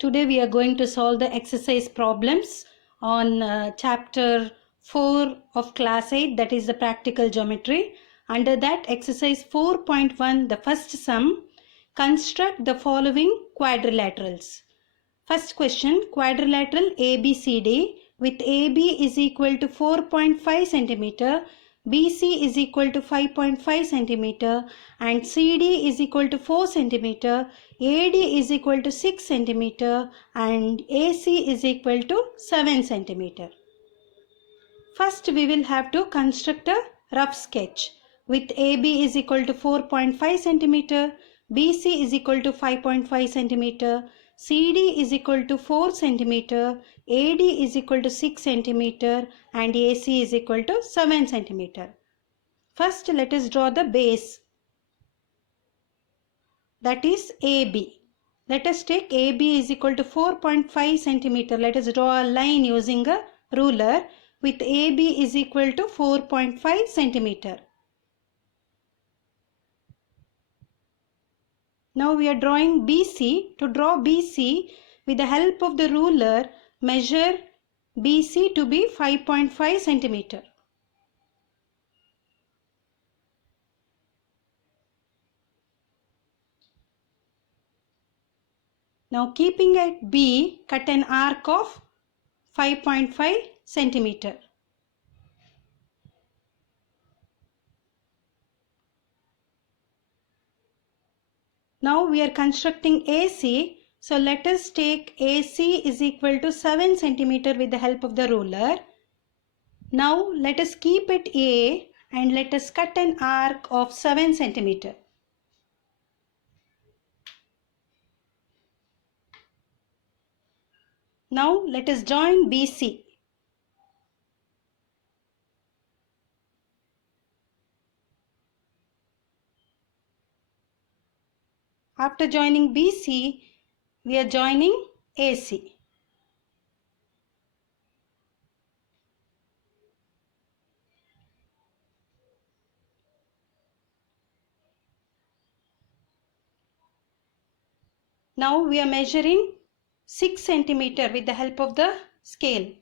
Today we are going to solve the exercise problems on chapter 4 of class 8, that is the practical geometry. Under that, exercise 4.1, the first sum, construct the following quadrilaterals. First question, quadrilateral ABCD with AB is equal to 4.5 centimeter, BC is equal to 5.5 centimeter and CD is equal to 4 centimeter, AD is equal to 6 centimeter and AC is equal to 7 centimeter. First we will have to construct a rough sketch with AB is equal to 4.5 centimeter, BC is equal to 5.5 centimeter, CD is equal to 4 centimeter, AD is equal to 6 centimeter and AC is equal to 7 centimeter. First let us draw the base, that is AB. Let us take AB is equal to 4.5 centimeter. Let us draw a line using a ruler with AB is equal to 4.5 centimeter. Now we are drawing BC. To draw BC, with the help of the ruler, measure BC to be 5.5 centimeter. Now keeping at B, cut an arc of 5.5 centimeter. Now we are constructing AC. So let us take AC is equal to 7 centimeter with the help of the ruler. Now let us keep it A and let us cut an arc of 7 centimeter. Now let us join BC. After joining BC, we are joining AC. Now we are measuring 6 centimeter with the help of the scale.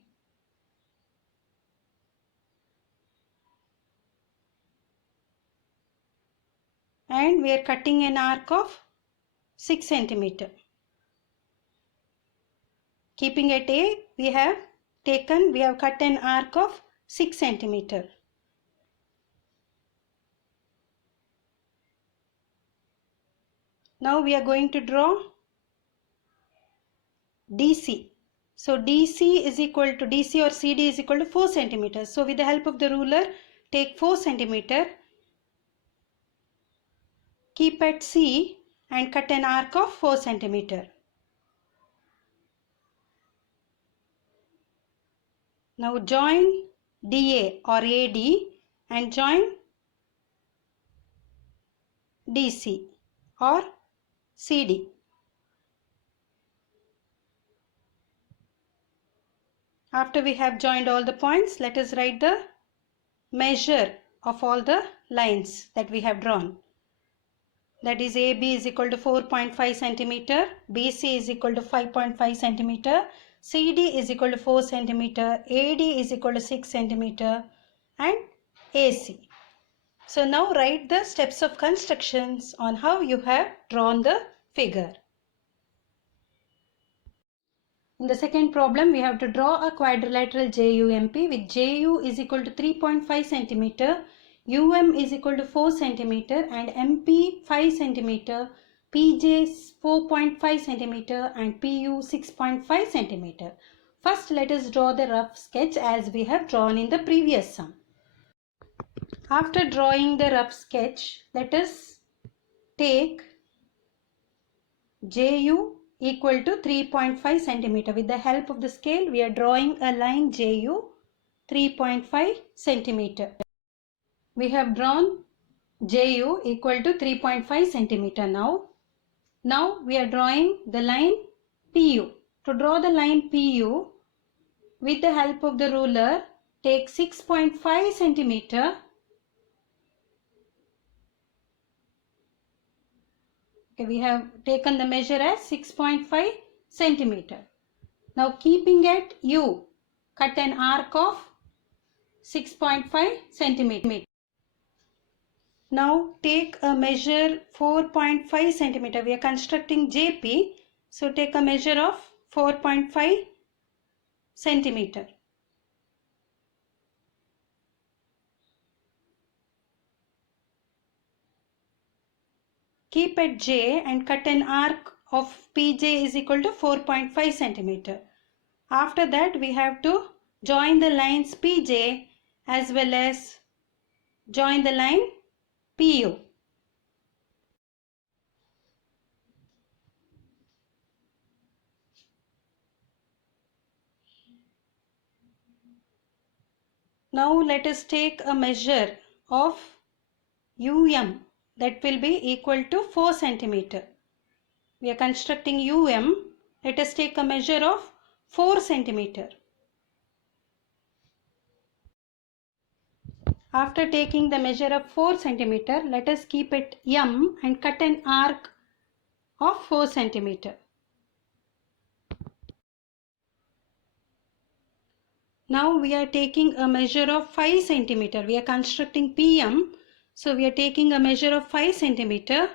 And we are cutting an arc of 6 centimeter. Keeping at A, we have cut an arc of 6 centimeter. Now we are going to draw DC. So DC is equal to DC or CD is equal to 4 centimeters. So with the help of the ruler, take 4 centimeter, keep at C and cut an arc of 4 centimeter. Now join DA or AD and join DC or CD. After we have joined all the points, let us write the measure of all the lines that we have drawn. That is AB is equal to 4.5 centimeter, BC is equal to 5.5 centimeter, CD is equal to 4 centimeter, AD is equal to 6 centimeter and AC. So now write the steps of constructions on how you have drawn the figure. In the second problem, we have to draw a quadrilateral JUMP with JU is equal to 3.5 centimeter, UM is equal to 4 centimeter and MP 5 centimeter, PJ 4.5 centimeter and PU 6.5 centimeter. First, let us draw the rough sketch as we have drawn in the previous sum. After drawing the rough sketch, let us take JU equal to 3.5 centimeter. With the help of the scale, we are drawing a line JU 3.5 centimeter. We have drawn JU equal to 3.5 centimeter now. Now we are drawing the line PU. To draw the line PU, with the help of the ruler, take 6.5 centimeter. Okay, we have taken the measure as 6.5 centimeter. Now keeping at U, cut an arc of 6.5 centimeter. Now take a measure 4.5 centimeter. We are constructing JP. So take a measure of 4.5 centimeter. Keep at J and cut an arc of PJ is equal to 4.5 centimeter. After that we have to join the lines PJ as well as join the line PU. Now let us take a measure of UM, that will be equal to 4 centimeter. We are constructing UM. Let us take a measure of 4 centimeter. After taking the measure of 4 centimeter, let us keep it M and cut an arc of 4 centimeter. Now we are taking a measure of 5 centimeter. We are constructing PM. So we are taking a measure of 5 centimeter.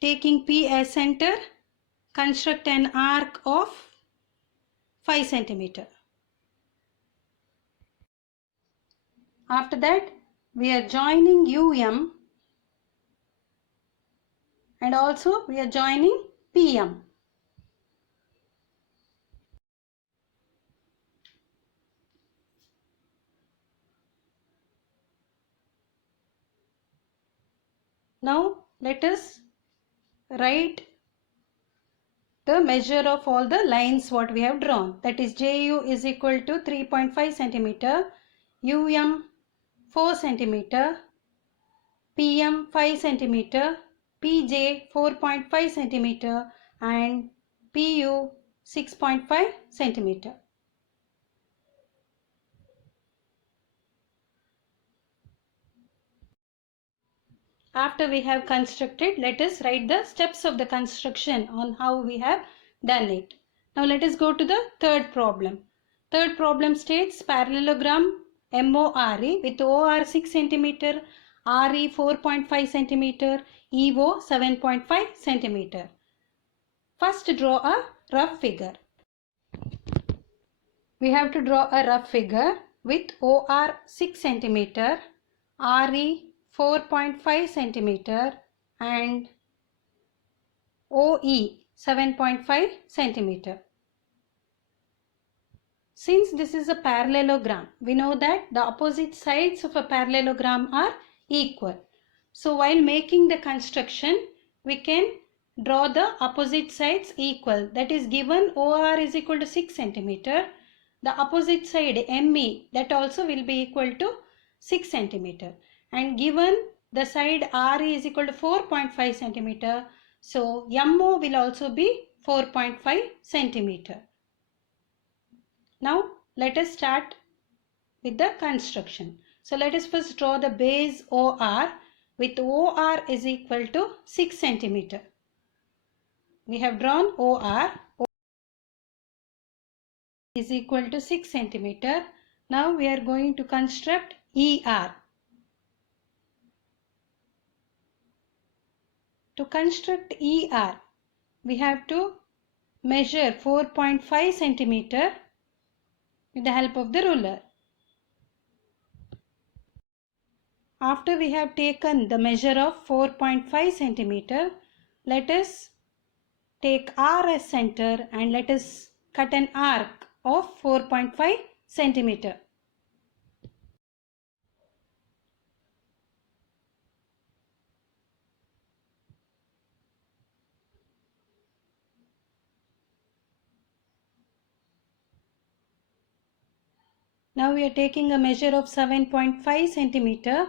Taking P as center, construct an arc of 5 centimeter. After that, we are joining UM and also we are joining PM. Now let us write the measure of all the lines what we have drawn. That is JU is equal to 3.5 centimeter, UM 4 centimeter, PM 5 centimeter, PJ 4.5 centimeter and PU 6.5 centimeter. After we have constructed, let us write the steps of the construction on how we have done it. Now let us go to the third problem. Third problem states parallelogram MORE with OR 6 cm, RE 4.5 cm, EO 7.5 cm. First draw a rough figure. We have to draw a rough figure with OR 6 cm, RE 4.5 centimeter and OE 7.5 centimeter. Since this is a parallelogram, we know that the opposite sides of a parallelogram are equal. So while making the construction, we can draw the opposite sides equal. That is, given OR is equal to 6 centimeter, the opposite side ME, that also will be equal to 6 centimeter. And given the side RE is equal to 4.5 centimeter, so MO will also be 4.5 centimeter. Now let us start with the construction. So let us first draw the base OR with OR is equal to 6 centimeter. We have drawn OR is equal to 6 centimeter. Now we are going to construct ER. To construct ER, we have to measure 4.5 centimeter with the help of the ruler. After we have taken the measure of 4.5 centimeter, let us take R as center and let us cut an arc of 4.5 centimeter. Now we are taking a measure of 7.5 centimeter.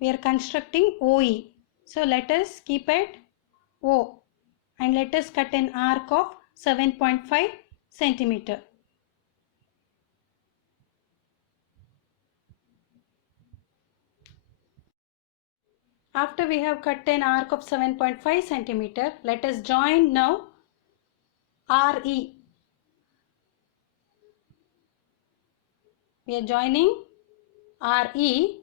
We are constructing OE. So let us keep it O and let us cut an arc of 7.5 centimeter. After we have cut an arc of 7.5 centimeter, let us join now RE. We are joining RE.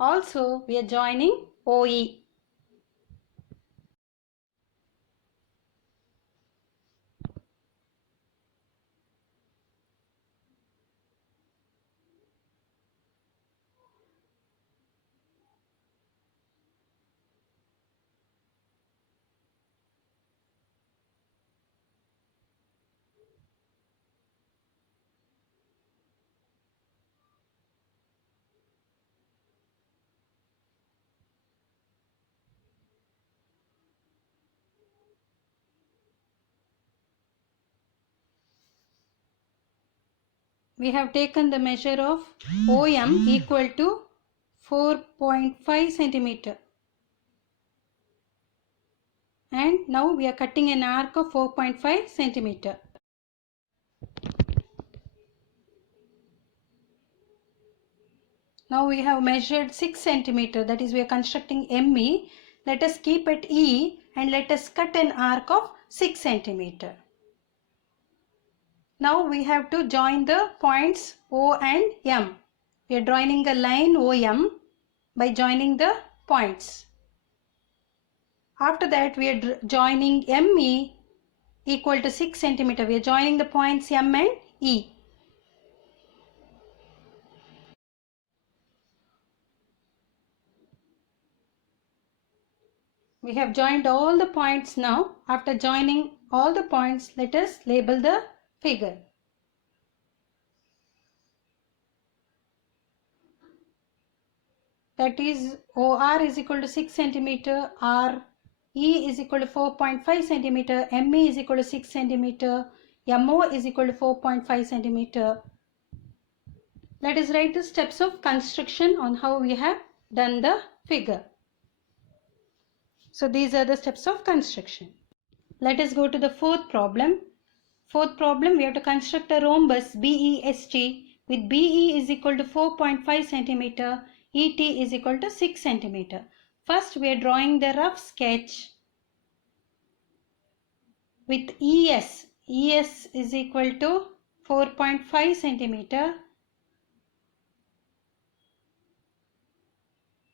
Also, we are joining OE. We have taken the measure of OM equal to 4.5 centimeter. And now we are cutting an arc of 4.5 centimeter. Now we have measured 6 centimeter, that is we are constructing ME. Let us keep it E and let us cut an arc of 6 centimeter. Now we have to join the points O and M. We are drawing a line OM by joining the points. After that we are joining ME equal to 6 centimeter. We are joining the points M and E. We have joined all the points now. After joining all the points, let us label the figure. That is OR is equal to 6 centimeter, RE is equal to 4.5 centimeter, ME is equal to 6 centimeter, MO is equal to 4.5 centimeter. Let us write the steps of construction on how we have done the figure. So these are the steps of construction. Let us go to the fourth problem. Fourth problem, we have to construct a rhombus BEST with BE is equal to 4.5 centimeter, ET is equal to 6 centimeter. First, we are drawing the rough sketch with ES. ES is equal to 4.5 centimeter.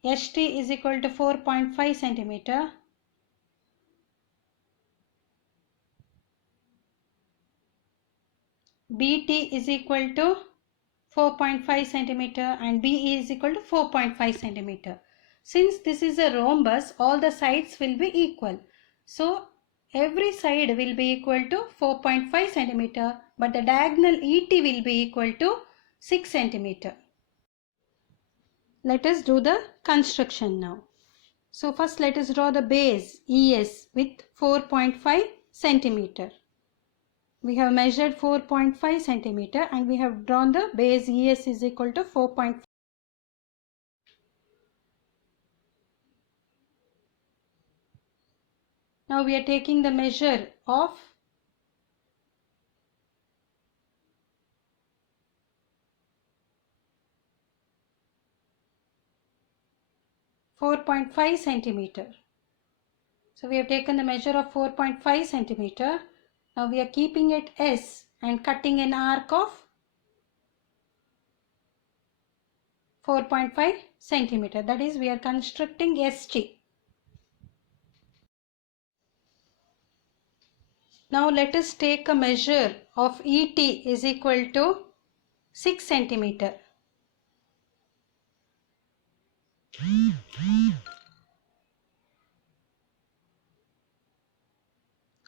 ST is equal to 4.5 centimeter. BT is equal to 4.5 centimeter and BE is equal to 4.5 centimeter. Since this is a rhombus, all the sides will be equal. So every side will be equal to 4.5 centimeter, but the diagonal ET will be equal to 6 centimeter. Let us do the construction now. So first let us draw the base ES with 4.5 centimeter. We have measured 4.5 centimeter and we have drawn the base ES is equal to 4.5. Now we are taking the measure of 4.5 centimeter. So we have taken the measure of 4.5 centimeter. Now we are keeping it S and cutting an arc of 4.5 centimeter. That is, we are constructing ST. Now let us take a measure of ET is equal to 6 centimeter.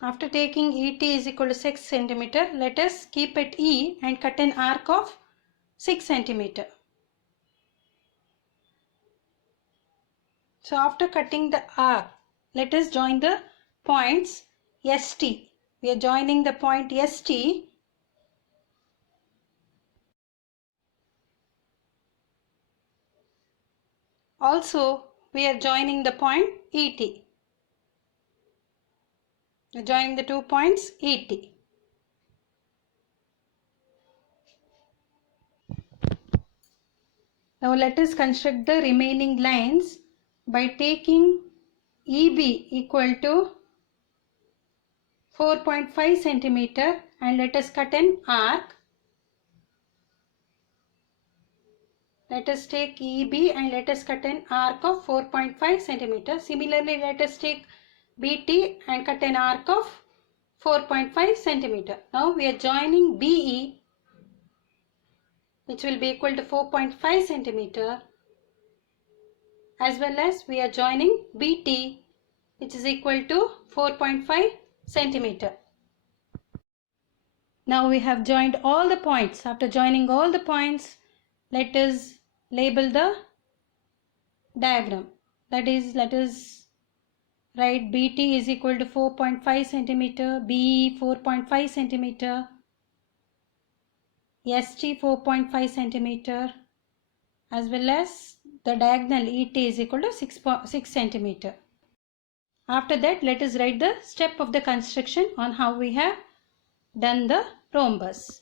After taking ET is equal to 6 centimeter, let us keep it E and cut an arc of 6 centimeter. So after cutting the arc, let us join the points ST. We are joining the point ST. Also, we are joining the point ET. We are joining the 2 points ET. Now let us construct the remaining lines by taking EB equal to 4.5 centimeter and let us cut an arc. Let us take EB and let us cut an arc of 4.5 centimeter. Similarly, let us take BT and cut an arc of 4.5 centimeter. Now we are joining BE, which will be equal to 4.5 centimeter, as well as we are joining BT, which is equal to 4.5 centimeter. Now we have joined all the points. After joining all the points, let us label the diagram. That is, let us write BT is equal to 4.5 centimeter, BE 4.5 centimeter, ST 4.5 centimeter, as well as the diagonal ET is equal to 6 centimeter. After that, let us write the step of the construction on how we have done the rhombus.